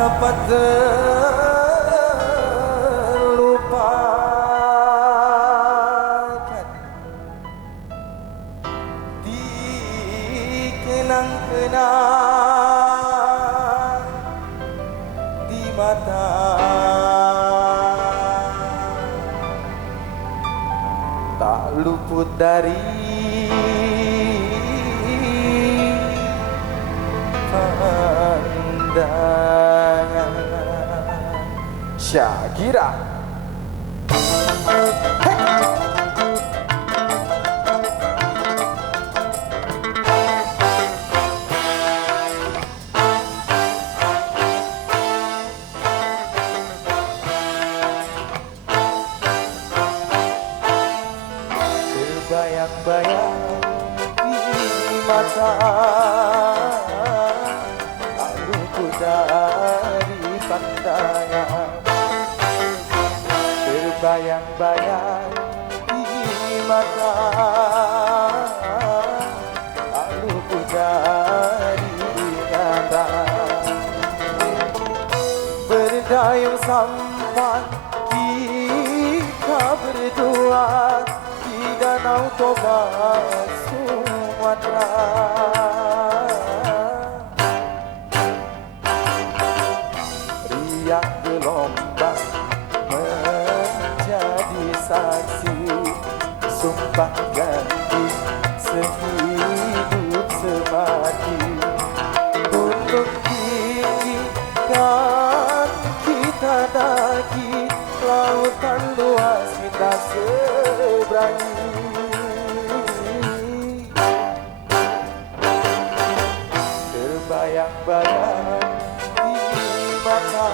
dapat terlupakan, dikenang-kenang di mata, tak luput dari pandangan. Shakira. Terbayang-bayang di mata, tak luput dari pandangan. Terbayang-bayang di mata, tak luput dari ingatan. Berdayung sampan kita berdua di Danau Toba Sumatera. Riak gelombang menjadi saksi, sumpah janji sehidup semati. Gunung tinggi kan kita daki, lautan luas kita seberangi. Terbayang-bayang di mata,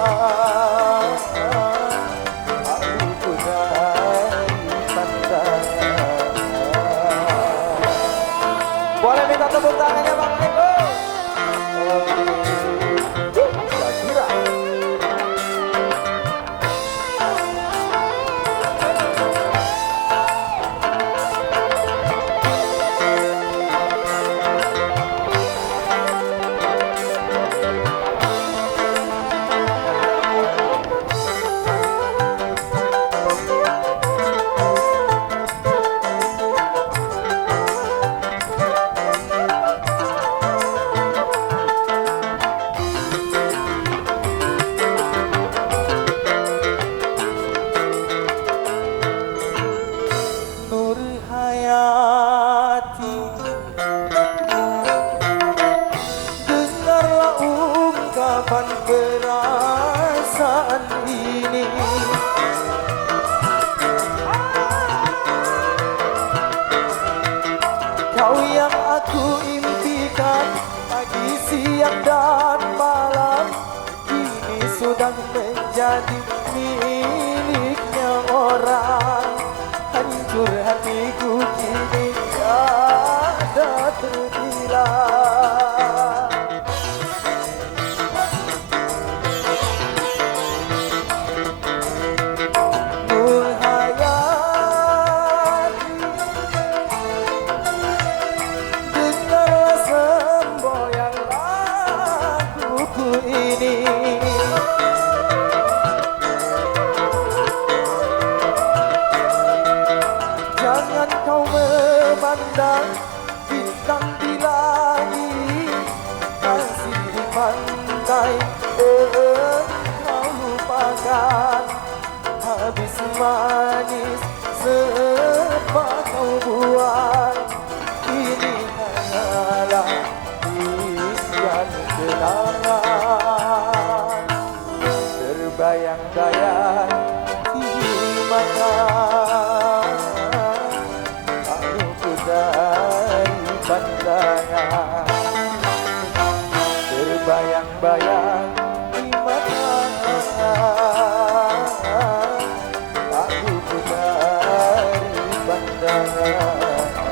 tak luput dari pandangan. Boleh minta tepuk tangannya Bang Eko? Shakira. Nur Hayati, dengarlah ungkapan perasaan ini. Kau yang aku impikan pagi, siang dan malam, kini sudah menjadi miliknya orang. Hancur hatiku kini tiada terbilang. Nur Hayati, dengarlah semboyan laguku ini. Jangan kau memandang bintang di langit, masih di pantai kau lupakan. Habis manis sempat kau buang, ini hanyalah isian kenangan. Terbayang-bayang di mata, dari pandangan. Terbayang-bayang di mata, tak luput dari pandangan.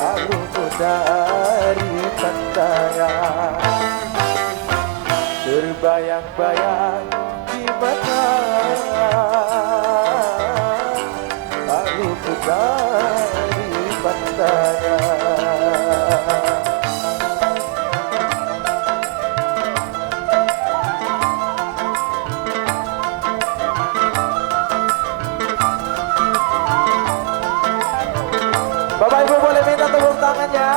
Harumu dari pandangan terbayang-bayang di mata. Harumu dari pandangan. Bapak Ibu boleh minta tepuk tangannya.